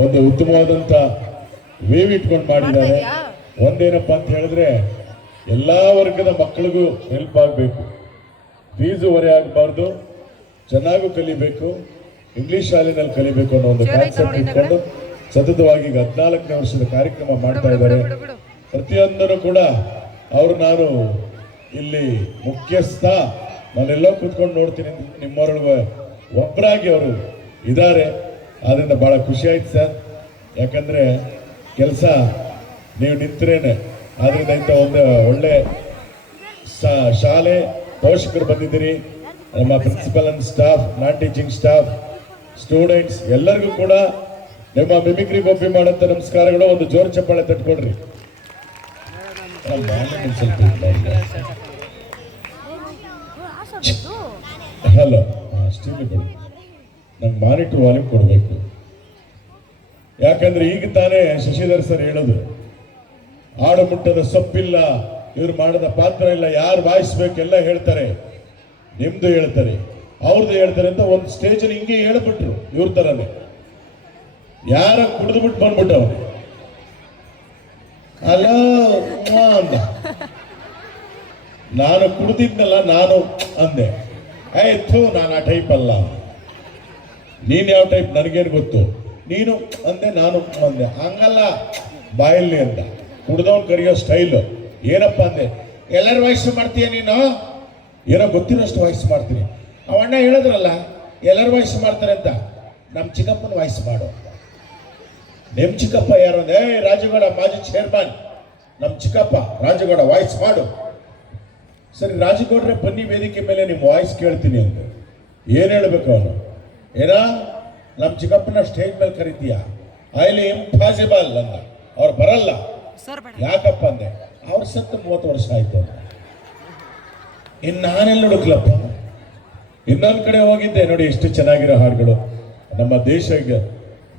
ಒಂದು ಉತ್ತಮವಾದಂಥ ವೇವ್ ಇಟ್ಕೊಂಡು ಮಾಡಿದ್ದಾರೆ. ಒಂದೇನಪ್ಪ ಅಂತ ಹೇಳಿದ್ರೆ ಎಲ್ಲ ವರ್ಗದ ಮಕ್ಕಳಿಗೂ ಹೆಲ್ಪ್ ಆಗಬೇಕು, ಫೀಸು ಹೊರೆ ಆಗಬಾರ್ದು, ಚೆನ್ನಾಗೂ ಕಲಿಬೇಕು, ಇಂಗ್ಲಿಷ್ ಶಾಲೆನಲ್ಲಿ ಕಲಿಬೇಕು ಅನ್ನೋ ಒಂದು ಕಾನ್ಸೆಪ್ಟ್ ಇಟ್ಕೊಂಡು ಸತತವಾಗಿ ಈಗ 14ನೇ ವರ್ಷದ ಕಾರ್ಯಕ್ರಮ ಮಾಡ್ತಾ ಇದ್ದಾರೆ. ಪ್ರತಿಯೊಂದನ್ನು ಕೂಡ ನಾನು ಇಲ್ಲಿ ಮುಖ್ಯಸ್ಥ ನಾನೆಲ್ಲ ಕೂತ್ಕೊಂಡು ನೋಡ್ತೀನಿ, ನಿಮ್ಮವರೊಳಗೆ ಒಬ್ಬರಾಗಿ ಅವರು ಇದ್ದಾರೆ. ಆದ್ದರಿಂದ ಭಾಳ ಖುಷಿ ಆಯ್ತು ಸರ್, ಯಾಕಂದರೆ ಕೆಲಸ ನೀವು ನಿಂತರೇನೆ. ಆದ್ದರಿಂದ ಇಂಥ ಒಂದು ಒಳ್ಳೆ ಶಾಲೆ ಪೋಷಕರು ಬಂದಿದ್ದೀರಿ, ನಮ್ಮ principal and staff, non teaching staff, students ಎಲ್ಲರಿಗೂ ಕೂಡ ನಿಮ್ಮ ಮಿಮಿಕ್ರಿ ಗೋಪಿ ಮಾಡೋಂಥ ನಮಸ್ಕಾರಗಳು. ಒಂದು ಜೋರು ಚಪ್ಪಾಳೆ ತಟ್ಕೊಡ್ರಿ. ಹಲೋ, ಸ್ಟೀಲ್ ಬಿಡಿ, ನಂಗೆ ಮಾನಿಟರ್ ವಾಲ್ಯೂಮ್ ಕೊಡಬೇಕು. ಯಾಕಂದ್ರೆ ಈಗ ತಾನೇ ಶಶಿಧರ್ ಸರ್ ಹೇಳೋದು, ಆಡು ಮುಟ್ಟದ ಸೊಪ್ಪಿಲ್ಲ, ಇವ್ರು ಮಾಡದ ಪಾತ್ರ ಇಲ್ಲ, ಯಾರು ವಾಯಿಸ್ಬೇಕು ಎಲ್ಲ ಹೇಳ್ತಾರೆ, ನಿಮ್ದು ಹೇಳ್ತಾರೆ, ಅವ್ರದ್ದು ಹೇಳ್ತಾರೆ ಅಂತ ಒಂದು ಸ್ಟೇಜ್ ಹಿಂಗೆ ಹೇಳ್ಬಿಟ್ರು. ಇವ್ರ ತರನೇ ಯಾರ ಕುಡಿದು ಬಿಟ್ಟು ಬಂದ್ಬಿಟ್ಟವ್, ಅಲೋ ಅಂದ. ನಾನು ಕುಡ್ದಿದ್ನಲ್ಲ, ನಾನು ಅಂದೆ, ಆಯ್ತು ನಾನು ಆ ಟೈಪ್ ಅಲ್ಲ, ನೀನ್ ಯಾವ ಟೈಪ್ ನನಗೇನು ಗೊತ್ತು, ನೀನು ಅಂದೆ ನಾನು ಅಂದೆ. ಹಂಗಲ್ಲ ಬಾಯಲ್ಲಿ ಅಂತ ಕುಡ್ದವ್ನು ಕರೆಯೋ ಸ್ಟೈಲು. ಏನಪ್ಪ ಅಂದೆ, ಎಲ್ಲರ ವಾಯ್ಸ್ ಮಾಡ್ತೀಯ ನೀನು, ಏನೋ ಗೊತ್ತಿರೋಷ್ಟು ವಾಯ್ಸ್ ಮಾಡ್ತೀನಿ. ಅವಣ್ಣ ಹೇಳಿದ್ರಲ್ಲ ಎಲ್ಲರ ವಾಯ್ಸ್ ಮಾಡ್ತಾರೆ ಅಂತ, ನಮ್ಮ ಚಿಕ್ಕಪ್ಪನ ವಾಯ್ಸ್ ಮಾಡು. ನಿಮ್ಮ ಚಿಕ್ಕಪ್ಪ ಯಾರು ಅಂದ್ರೆ, ರಾಜಗೌಡ ಮಾಜಿ ಚೇರ್ಮನ್, ನಮ್ಮ ಚಿಕ್ಕಪ್ಪ ರಾಜಗೌಡ ವಾಯ್ಸ್ ಮಾಡು. ಸರಿ ರಾಜಗೌಡ್ರೆ ಬನ್ನಿ ವೇದಿಕೆ ಮೇಲೆ ನಿಮ್ಮ ವಾಯ್ಸ್ ಕೇಳ್ತೀನಿ ಅಂತ. ಏನು ಹೇಳ್ಬೇಕು ಅವನು, ಏನಾ ನಮ್ಮ ಚಿಕ್ಕಪ್ಪನ ಸ್ಟೇಜ್ ಮೇಲೆ ಕರಿತೀಯ, ಐಲಿ ಇಂಪಾಸಿಬಲ್ ಅಂದ. ಅವ್ರು ಬರಲ್ಲ. ಯಾಕಪ್ಪ ಅಂದೆ, ಅವ್ರು ಸತ್ತು 30 ವರ್ಷ ಆಯ್ತು ಅಂತ. ಇನ್ನು ನಾನೆಲ್ಲ ಹುಡುಕ್ಲಪ್ಪ. ಇನ್ನೊಂದು ಕಡೆ ಹೋಗಿದ್ದೆ ನೋಡಿ, ಎಷ್ಟು ಚೆನ್ನಾಗಿರೋ ಹಾಡುಗಳು, ನಮ್ಮ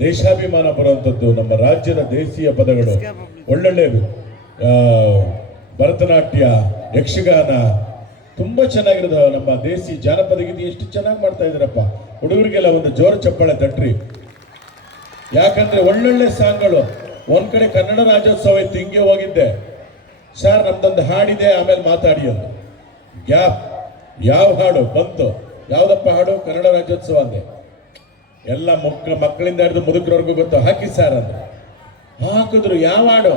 ದೇಶಾಭಿಮಾನ ಬರುವಂಥದ್ದು, ನಮ್ಮ ರಾಜ್ಯದ ದೇಶೀಯ ಪದಗಳು, ಒಳ್ಳೊಳ್ಳೆ ಭರತನಾಟ್ಯ, ಯಕ್ಷಗಾನ ತುಂಬಾ ಚೆನ್ನಾಗಿರೋದು. ನಮ್ಮ ದೇಸಿ ಜಾನಪದ ಗೀತೆ ಎಷ್ಟು ಚೆನ್ನಾಗಿ ಮಾಡ್ತಾ ಇದ್ದಾರಪ್ಪ. ಹುಡುಗರಿಗೆಲ್ಲ ಒಂದು ಜೋರು ಚಪ್ಪಾಳೆ ತಟ್ರಿ. ಯಾಕಂದ್ರೆ ಒಳ್ಳೊಳ್ಳೆ ಸಾಂಗ್ಗಳು. ಒಂದ್ ಕಡೆ ಕನ್ನಡ ರಾಜ್ಯೋತ್ಸವ ಇತ್ತು, ಹಿಂಗೆ ಹೋಗಿದ್ದೆ, ಸರ್ ನಮ್ದೊಂದು ಹಾಡಿದೆ ಆಮೇಲೆ ಮಾತಾಡಿ ಅಂತ. ಗ್ಯಾಪ್ ಯಾವ ಹಾಡು ಬಂತು, ಯಾವ್ದಪ್ಪ ಹಾಡು, ಕನ್ನಡ ರಾಜ್ಯೋತ್ಸವ ಅಂದೆ. ಎಲ್ಲ ಮಕ್ಕಳಿಂದ ಹಿಡಿದು ಮುದುಕರವರೆಗೂ ಗೊತ್ತು, ಹಾಕಿ ಸರ್ ಅಂದ್ರೆ ಹಾಕಿದ್ರು. ಯಾವ ಹಾಡು,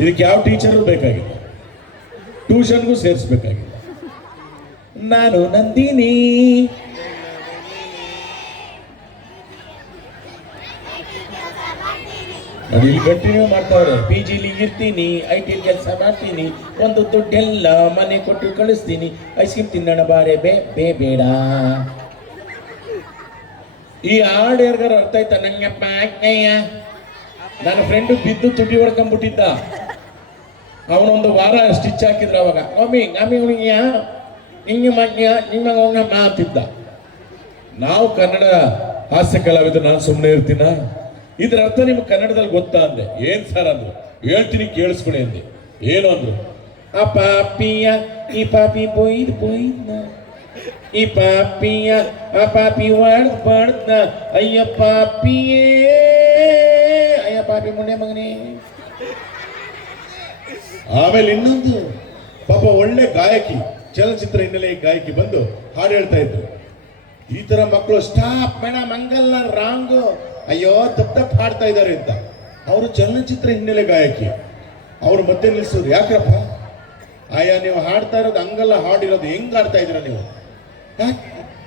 ಇದಕ್ಕೆ ಯಾವ ಟೀಚರು ಬೇಕಾಗಿಲ್ಲ, ಟ್ಯೂಷನ್ಗೂ ಸೇರಿಸ್ಬೇಕಾಗಿಲ್ಲ. ನಾನು ನಂದಿನಿ ನೋಡಿ, ಇಲ್ಲಿ ಕಂಟಿನ್ಯೂ ಮಾಡ್ತಾವ್ರೆ. PGಲಿ ಇರ್ತೀನಿ, IT ಕೆಲಸ ಮಾಡ್ತೀನಿ, ಒಂದು ದುಡ್ಡೆಲ್ಲ ಮನೆ ಕೊಟ್ಟು ಕಳಿಸ್ತೀನಿ, ಐಸ್ ಕ್ರೀಮ್ ತಿನ್ನೋಣ ಬಾರೆ ಬೇಡ. ಈ ಹಾಡು ಯಾರಿಗಾರ ಅರ್ಥ ಆಯ್ತಾ? ನಂಗಪ್ಪ ಅಕ್ಕಯ್ಯ, ನನ್ನ ಫ್ರೆಂಡು ಬಿದ್ದು ತುಟಿ ಹೊಡ್ಕೊಂಡ್ಬಿಟ್ಟಿದ್ದ. ಅವನೊಂದು ವಾರ ಸ್ಟಿಚ್ ಹಾಕಿದ್ರು. ಅವಾಗ ನಿಮ್ಮ ಮಾತಿದ್ದ. ನಾವು ಕನ್ನಡ ಹಾಸ್ಯ ಕಲಾವಿದರು, ನಾನು ಸುಮ್ಮನೆ ಇರ್ತೀನ? ಇದ್ರ ಅರ್ಥ ನಿಮ್ಗೆ ಕನ್ನಡದಲ್ಲಿ ಗೊತ್ತಾ ಅಂದೆ. ಏನ್ ಸರ್ ಅಂದ್ರು, ಹೇಳ್ತೀನಿ ಕೇಳಿಸ್ಕೊಳ್ಳಿ ಅಂದೆ. ಏನು ಅಂದ್ರು, ಆ ಪಾಪಿಯ ಈ ಪಾಪಿ ಬೊಯ್ದ, ಈ ಪಾಪಿಯ ಆ ಪಾಪಿ ಬಾಡ್ದ, ಅಯ್ಯ ಪಾಪಿಯೇ, ಅಯ್ಯ ಪಾಪಿ ಮುಂಡೆ ಮಗನೇ. ಆಮೇಲೆ ಇನ್ನೊಂದು ಪಾಪ ಒಳ್ಳೆ ಗಾಯಕಿ, ಚಲನಚಿತ್ರ ಹಿನ್ನೆಲೆ ಗಾಯಕಿ ಬಂದು ಹಾಡು ಹೇಳ್ತಾ ಇದ್ರು. ಈ ತರ ಮಕ್ಕಳು ಸ್ಟಾಪ್ ಮೇಡಮ್ ಹಂಗಲ್ಲ, ರಾಂಗು, ಅಯ್ಯೋ ತಪ್ಪು ಹಾಡ್ತಾ ಇದ್ದಾರೆ ಅಂತ. ಅವರು ಚಲನಚಿತ್ರ ಹಿನ್ನೆಲೆ ಗಾಯಕಿ, ಅವರು ಮತ್ತೆ ನಿಲ್ಸೋದು. ಯಾಕಪ್ಪ ಅಯ್ಯ ನೀವು ಹಾಡ್ತಾ ಇರೋದು ಹಂಗಲ್ಲ, ಹಾಡಿರೋದು ಹೆಂಗ್ ಹಾಡ್ತಾ ಇದ್ದೀರ ನೀವು,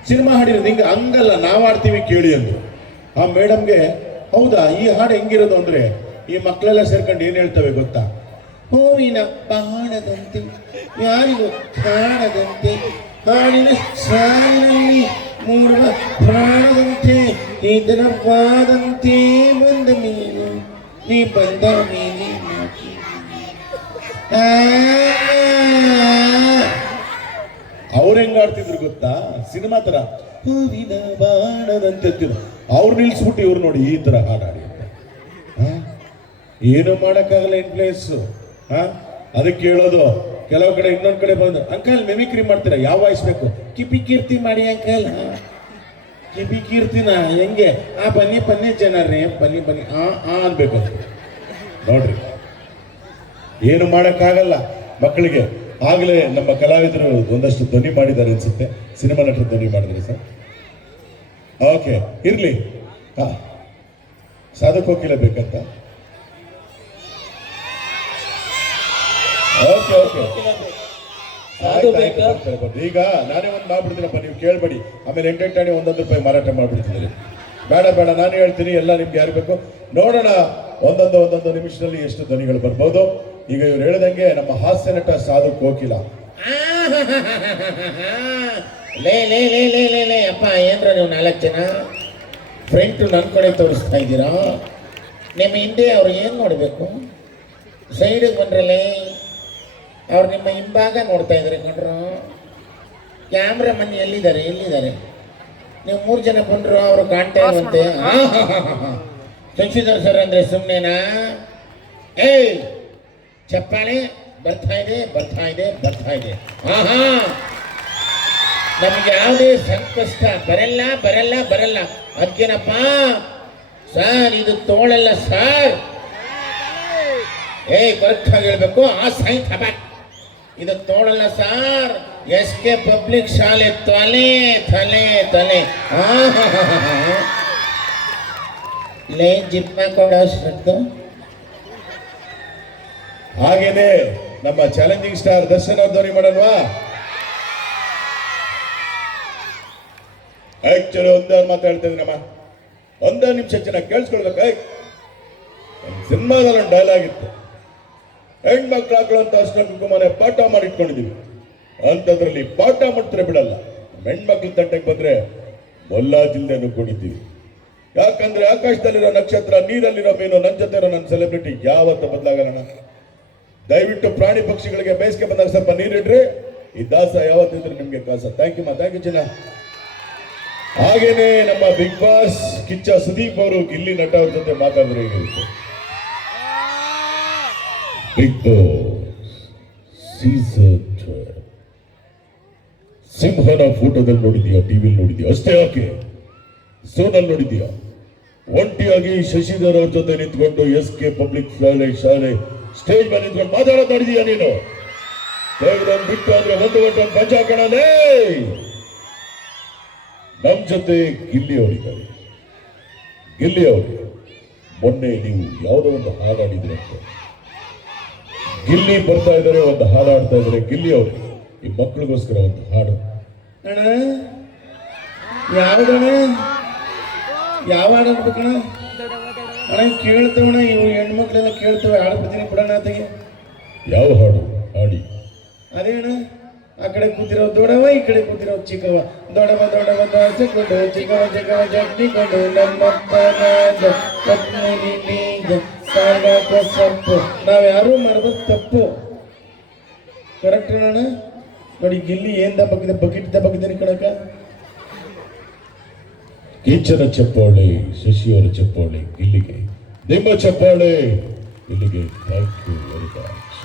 ಸಿನಿಮಾ ಹಾಡಿರೋದು ಹಿಂಗೆ, ಹಂಗಲ್ಲ ನಾವು ಹಾಡ್ತೀವಿ ಕೇಳಿ ಅಂದ್ರು. ಆ ಮೇಡಮ್ಗೆ ಹೌದಾ ಈ ಹಾಡು ಹೆಂಗಿರೋದು ಅಂದ್ರೆ, ಈ ಮಕ್ಕಳೆಲ್ಲ ಸೇರ್ಕೊಂಡು ಏನ್ ಹೇಳ್ತವೆ ಗೊತ್ತಾ, ಹೂವಿನ ಬಾಣದಂತೆ ಯಾರಿಗೂ ಕಾಣದಂತೆ, ಹಾಡಿನ ಸಾಲಿನಲ್ಲಿ ಮೂಡುವ ಪ್ರಾಣದಂತೆ, ಇದರವಾದಂತೆ ಬಂದ ಮೇಲೆ ನೀ ಬಂದ ಮೇಲೆ ಅವ್ರು ಹೆಂಗ್ ಆಡ್ತಿದ್ರು ಗೊತ್ತಾ, ಸಿನಿಮಾ ತರ ಹೂವಿನ ಬಾಣದಂತೆ. ಅವ್ರು ನಿಲ್ಸ್ಬಿಟ್ಟು ಇವ್ರು ನೋಡಿ ಈ ತರ ಹಾಡಾಡಿ ಏನು ಮಾಡೋಕ್ಕಾಗಲ್ಲ ಇನ್ಫ್ಲೂಯೆನ್ಸ್. ಅದಕ್ಕೆ ಹೇಳೋದು ಕೆಲವು ಕಡೆ ಇನ್ನೊಂದು ಕಡೆ ಬಂದು ಅಂಕಲ್ ಮೆಮಿಕ್ರಿ ಮಾಡ್ತೀರಾ, ಯಾವ ವಾಯ್ಸ್ ಬೇಕು? ಕಿಪಿ ಕೀರ್ತಿ ಮಾಡಿ ಅಂಕಲ್. ಕಿಪಿ ಕೀರ್ತಿನ ಹೆಂಗೆ? ಬನ್ನಿ ಬನ್ನಿ ಜನರೇ ಬನ್ನಿ ಬನ್ನಿ ಅನ್ಬೇಕು ನೋಡ್ರಿ. ಏನು ಮಾಡೋಕ್ಕಾಗಲ್ಲ ಮಕ್ಕಳಿಗೆ. ಆಗಲೇ ನಮ್ಮ ಕಲಾವಿದರು ಒಂದಷ್ಟು ಧ್ವನಿ ಮಾಡಿದ್ದಾರೆ ಅನ್ಸುತ್ತೆ, ಸಿನಿಮಾ ನಟರು ಧ್ವನಿ ಮಾಡಿದ್ರಿ ಸರ್. ಓಕೆ ಇರ್ಲಿ. ಸಾಧಕ ಕೋಕಿಲ ಬೇಕಂತ. ಓಕೆ ಓಕೆ ಈಗ ನಾನೇ ಒಂದು ಮಾಡ್ಬಿಡ್ತೀನಪ್ಪ, ನೀವು ಕೇಳ್ಬೇಡಿ. ಆಮೇಲೆ ಎಂಟೆಂಟಾಣಿ ₹1 ಮಾರಾಟ ಮಾಡ್ಬಿಡ್ತಿದ್ದೀರಿ. ಬೇಡ ಬೇಡ, ನಾನು ಹೇಳ್ತೀನಿ ಎಲ್ಲ ನಿಮ್ಗೆ ಯಾರು ಬೇಕು ನೋಡೋಣ. ಒಂದೊಂದು ನಿಮಿಷದಲ್ಲಿ ಎಷ್ಟು ಧ್ವನಿಗಳು ಬರ್ಬೋದು. ಈಗ ಇವ್ರು ಹೇಳ್ದಂಗೆ ನಮ್ಮ ಹಾಸ್ಯ ನಟ ಸಾಧು ಕೋಕಿಲ. ಲೇ ಲೇ ಲೇ ಲೇ ಲೇ ಲೇ ಅಪ್ಪ, ಏನ್ರ ನೀವು 4 ಜನ ಫ್ರೆಂಟು ನನ್ನ ಕಡೆ ತೋರಿಸ್ತಾ ಇದ್ದೀರಾ? ನಿಮ್ಮ ಹಿಂದೆ ಅವ್ರು ಏನು ನೋಡಬೇಕು? ಸೈಡಿಗೆ ಬಂದ್ರಲ್ಲೇ ಅವ್ರು ನಿಮ್ಮ ಹಿಂಭಾಗ ನೋಡ್ತಾ ಇದ್ದಾರೆ ಕಣ್ರು. ಕ್ಯಾಮ್ರಾ ಮನ್ ಎಲ್ಲಿದ್ದಾರೆ? ನೀವು 3 ಜನ ಬಂದರು, ಅವರು ಕಾಣ್ತಾ ಇರುವಂತೆ. ಶಶಿಧರ್ ಸರ್ ಅಂದರೆ ಸುಮ್ಮನೆನಾ? ಏಯ್ ಚಪ್ಪಾಳೆ ಬರ್ತಾ ಇದೆ. ನಮ್ಗೆ ಯಾವುದೇ ಸಂಕಷ್ಟ ಬರಲ್ಲ. ಅದಕ್ಕೇನಪ್ಪ ಸರ್, ಇದು ತೋಳಲ್ಲ ಸರ್. ಕರೆಕ್ಟ್ ಆಗಿ ಹೇಳ್ಬೇಕು. ಇದು ತೋಳಲ್ಲ ಸರ್, SK ಪಬ್ಲಿಕ್ ಶಾಲೆ ತಲೆ. ಲೇ ಜಿಪ್ಪ ಕೊಡೋಷ್ಟು. ಹಾಗೇನೆ ನಮ್ಮ ಚಾಲೆಂಜಿಂಗ್ ಸ್ಟಾರ್ ದರ್ಶನ್ ಧ್ವನಿ ಮಾಡೋಣವಾ? ಆಕ್ಚುಲಿ ಒಂದೇ ಮಾತಾಡ್ತಾ ಇದ್ದೀನಮ್ಮ, 1 ನಿಮಿಷ ಚೆನ್ನಾಗಿ ಕೇಳಿಸ್ಕೊಳ್ಬೇಕು. ಸಿನಿಮಾದಲ್ಲಿ ಒಂದು ಡೈಲಾಗ್ ಇತ್ತು, ಹೆಣ್ಮಕ್ಳು ಹಾಕೊಳ್ಳುವಂತ ಅರ್ಶಿನ ಕುಂಕುಮನೆ ಪಾಠ ಮಾಡಿಟ್ಕೊಂಡಿದೀವಿ, ಅಂಥದ್ರಲ್ಲಿ ಪಾಠ ಮಾಡ್ತಾರೆ ಬಿಡಲ್ಲ. ಹೆಣ್ಮಕ್ಳು ತಂಟೆಗೆ ಬಂದ್ರೆ ಮೊಲ್ಲಾಜಿಲ್ದೆ ನುಗ್ಕೊಂಡಿದ್ದೀವಿ. ಯಾಕಂದ್ರೆ ಆಕಾಶದಲ್ಲಿರೋ ನಕ್ಷತ್ರ, ನೀರಲ್ಲಿರೋ ಮೀನು, ನನ್ನ ಜೊತೆ ಇರೋ ನನ್ನ ಸೆಲೆಬ್ರಿಟಿ ಯಾವತ್ತೂ ಬದಲಾಗಲ್ಲ. ದಯವಿಟ್ಟು ಪ್ರಾಣಿ ಪಕ್ಷಿಗಳಿಗೆ ಬೇಸಿಗೆ ಬಂದಾಗ ಸ್ವಲ್ಪ ನೀರಿಡ್ರಿ. ಈ ದಾಸ ಯಾವತ್ತಿದ್ರೆ ನಿಮ್ಗೆ ಕಾಸ. ಥ್ಯಾಂಕ್ ಯು ಚಿನ್ನ. ಹಾಗೇನೆ ನಮ್ಮ ಬಿಗ್ ಬಾಸ್ ಕಿಚ್ಚ ಸುದೀಪ್ ಅವರು ಗಿಲ್ಲಿ ನಟ ಅವ್ರ ಜೊತೆ ಮಾತಾಡಿದ್ರೆ ಹೇಗಿರುತ್ತೆ? ಬಿಗ್ ಬಾಸ್ ಸೀಸನ್ 12 ಸಿಂಹನ ಫೋಟೋದಲ್ಲಿ ನೋಡಿದ್ಯಾ, ಟಿವಿಲಿ ನೋಡಿದ್ಯಾ ಅಷ್ಟೇ, ಯಾಕೆ ಸೋನಲ್ಲಿ ನೋಡಿದ್ಯಾ? ಒಂಟಿಯಾಗಿ ಶಶಿಧರ್ ಅವ್ರ ಜೊತೆ ನಿಂತ್ಕೊಂಡು SK ಪಬ್ಲಿಕ್ ಶಾಲೆ ಸ್ಟೇಜ್ ಮೇಲೆ ನಿಂತ್ಕೊಂಡು ಮಾತಾಡೋದಿದೀಯ ನೀನು? ಬಿಟ್ಟು ಅಂದ್ರೆ 1 ಗಂಟೆ ಪಂಚಾಕಣಲೇ. ನಮ್ ಜೊತೆ ಗಿಲ್ಲಿ ಅವರಿದ್ದಾರೆ. ಗಿಲ್ಲಿ ಅವರು ಮೊನ್ನೆ ನೀವು ಯಾವುದೋ ಒಂದು ಹಾಡಾಡಿದ್ರೆ ಅಂತ, ಗಿಲ್ಲಿ ಬರ್ತಾ ಇದ್ದಾರೆ, ಒಂದು ಹಾಡಾಡ್ತಾ ಇದ್ದಾರೆ ಗಿಲ್ಲಿ ಅವರು. ಈ ಮಕ್ಕಳಿಗೋಸ್ಕರ ಒಂದು ಹಾಡು. ಯಾವ ಹಾಡು ಅನ್ಬೇಕಣ್ಣ? ಕೇಳ್ತವಣ, ಇವು ಹೆಣ್ಮಕ್ಳೆಲ್ಲ ಕೇಳ್ತವೆ, ಆಡ್ಬಿಡ್ತೀನಿ ಬಿಡೋಣ ತೆಗೆ. ಯಾವ ಹಾಡು ಹಾಡಿ? ಅದೇ ಅಣ್ಣ, ಆ ಕಡೆ ಕೂತಿರೋ ದೊಡವ, ಈ ಕಡೆ ಕೂತಿರೋ ಚಿಕ್ಕವ. ದೊಡವ ದೋಸೆಕೊಂಡು, ಚಿಕ್ಕವ ಚಟ್ನಿಕೊಂಡು, ನಮ್ಮಪ್ಪ ಸೊಪ್ಪು. ನಾವ್ಯಾರು ಮಾಡೋದು ತಪ್ಪು. ಕರೆಕ್ಟ್ ಅಣ್ಣ? ನೋಡಿ ಗಿಲ್ಲಿ ಏನ್ ದಬ್ಬಕ್ಕಿದೆ, ಬಕೆಟ್ ದಬ್ಬಕ್ಕಿದ್ದೇನೆ ಕಣಕ. ಕಿಚ್ಚನ ಚಪ್ಪಾಳೆ, ಶಶಿಯವರ ಚಪ್ಪಾಳೆ ಗಿಲ್ಲಿಗೆ, ನಿಮ್ಮ ಚಪ್ಪಾಳೆ ಗಿಲ್ಲಿಗೆ. Thank you very much.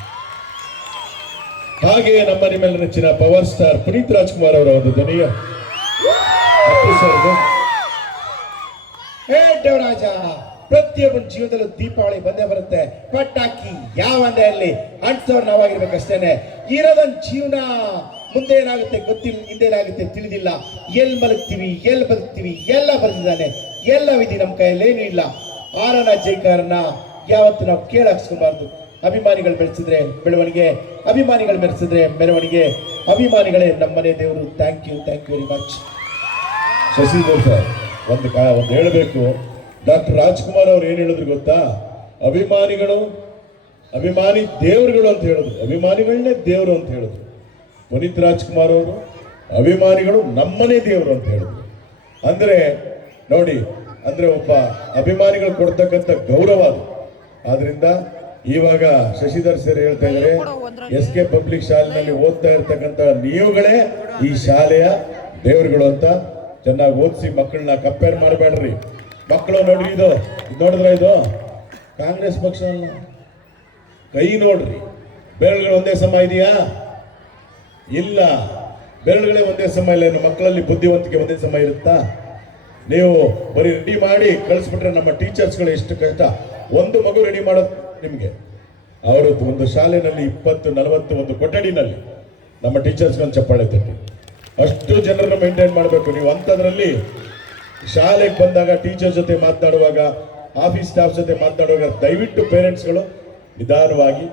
ಹಾಗೆ ನಮ್ಮ ನಿಮ್ಮೆಲ್ಲ ನೆಚ್ಚಿನ ಪವರ್ ಸ್ಟಾರ್ ಪುನೀತ್ ರಾಜ್ಕುಮಾರ್ ಅವರ ಒಂದು ಧ್ವನಿಯ ದೇವರಾಜ. ಪ್ರತಿಯೊಬ್ಬನ ಜೀವನದಲ್ಲೂ ದೀಪಾವಳಿ ಬಂದೇ ಬರುತ್ತೆ. ಪಟಾಕಿ ಯಾವಂದೇ ಅಲ್ಲಿ ಅಂಟೋರು ನಾವಾಗಿರ್ಬೇಕಷ್ಟೇನೆ. ಇರೋದೊಂದು ಜೀವನ, ಮುಂದೆ ಏನಾಗುತ್ತೆ ಗೊತ್ತಿಲ್ಲ, ಹಿಂದೇನಾಗುತ್ತೆ ತಿಳಿದಿಲ್ಲ. ಎಲ್ಲಿ ಮಲಗ್ತೀವಿ, ಎಲ್ಲಿ ಬದುಕ್ತೀವಿ, ಎಲ್ಲ ಬರೆದಿದ್ದಾನೆ. ಎಲ್ಲ ವಿಧಿ ನಮ್ಮ ಕೈಯಲ್ಲೇನೂ ಇಲ್ಲ. ಆರನ ಜೈಕಾರನ ಯಾವತ್ತು ನಾವು ಕೇಳಾಕ್ಸ್ಕೊಬಾರ್ದು. ಅಭಿಮಾನಿಗಳು ಬೆಳೆಸಿದ್ರೆ ಬೆಳವಣಿಗೆ, ಅಭಿಮಾನಿಗಳು ಮೆರೆಸಿದ್ರೆ ಮೆರವಣಿಗೆ. ಅಭಿಮಾನಿಗಳೇ ನಮ್ಮನೆ ದೇವರು. Thank you very much. Shashidhar sir ಒಂದು ಹೇಳಬೇಕು. ಡಾಕ್ಟರ್ ರಾಜ್ಕುಮಾರ್ ಅವ್ರು ಏನ್ ಹೇಳಿದ್ರು ಗೊತ್ತಾ? ಅಭಿಮಾನಿ ದೇವರುಗಳು ಅಂತ ಹೇಳಿದ್ರು, ಅಭಿಮಾನಿಗಳನ್ನೇ ದೇವರು ಅಂತ ಹೇಳಿದ್ರು. ಪುನೀತ್ ರಾಜ್ಕುಮಾರ್ ಅವರು ಅಭಿಮಾನಿಗಳು ನಮ್ಮನೇ ದೇವರು ಅಂತ ಹೇಳಿದ್ರು. ಅಂದ್ರೆ ನೋಡಿ, ಅಂದ್ರೆ ಒಬ್ಬ ಅಭಿಮಾನಿಗಳು ಕೊಡ್ತಕ್ಕಂಥ ಗೌರವ ಅದು. ಆದ್ರಿಂದ ಇವಾಗ ಶಶಿಧರ್ ಸರ್ ಹೇಳ್ತಾ ಇದ್ದಾರೆ, SK ಪಬ್ಲಿಕ್ ಶಾಲೆಯಲ್ಲಿ ಓದ್ತಾ ಇರ್ತಕ್ಕಂಥ ನೀವುಗಳೇ ಈ ಶಾಲೆಯ ದೇವರುಗಳು ಅಂತ. ಚೆನ್ನಾಗಿ ಓದಿಸಿ ಮಕ್ಕಳನ್ನ ಕಂಪೇರ್ ಮಾಡಬೇಡ್ರಿ. ಮಕ್ಕಳು ನೋಡ್ರಿ, ಇದು ನೋಡಿದ್ರೆ ಇದು ಕಾಂಗ್ರೆಸ್ ಪಕ್ಷ ಅಲ್ಲ. ಕೈ ನೋಡ್ರಿ, ಬೆರಳುಗಳು ಒಂದೇ ಸಮ ಇದೆಯಾ? ಇಲ್ಲ, ಬೆರಳುಗಳೇ ಒಂದೇ ಸಮ ಇಲ್ಲ. ಇನ್ನು ಮಕ್ಕಳಲ್ಲಿ ಬುದ್ಧಿವಂತಿಕೆ ಒಂದೇ ಸಮ ಇರುತ್ತಾ? ನೀವು ಬರೀ ರೆಡಿ ಮಾಡಿ ಕಳಿಸ್ಬಿಟ್ರೆ ನಮ್ಮ ಟೀಚರ್ಸ್ಗಳು ಎಷ್ಟು ಕಷ್ಟ. ಒಂದು ಮಗು ರೆಡಿ ಮಾಡೋದು ನಿಮಗೆ, ಅವರು ಒಂದು ಶಾಲೆಯಲ್ಲಿ 20-40 ಒಂದು ಕೊಠಡಿನಲ್ಲಿ ನಮ್ಮ ಟೀಚರ್ಸ್ಗಳನ್ನು ಚಪ್ಪಾಳೆ ತಟ್ಟಿ ಅಷ್ಟು ಜನರನ್ನು ಮೇಂಟೈನ್ ಮಾಡಬೇಕು ನೀವು. ಅಂಥದ್ರಲ್ಲಿ ಶಾಲೆಗೆ ಬಂದಾಗ ಟೀಚರ್ ಜೊತೆ ಮಾತನಾಡುವಾಗ, ಆಫೀಸ್ ಸ್ಟಾಫ್ ಜೊತೆ ಮಾತನಾಡುವಾಗ ದಯವಿಟ್ಟು ಪೇರೆಂಟ್ಸ್ಗಳು ನಿಧಾನವಾಗಿ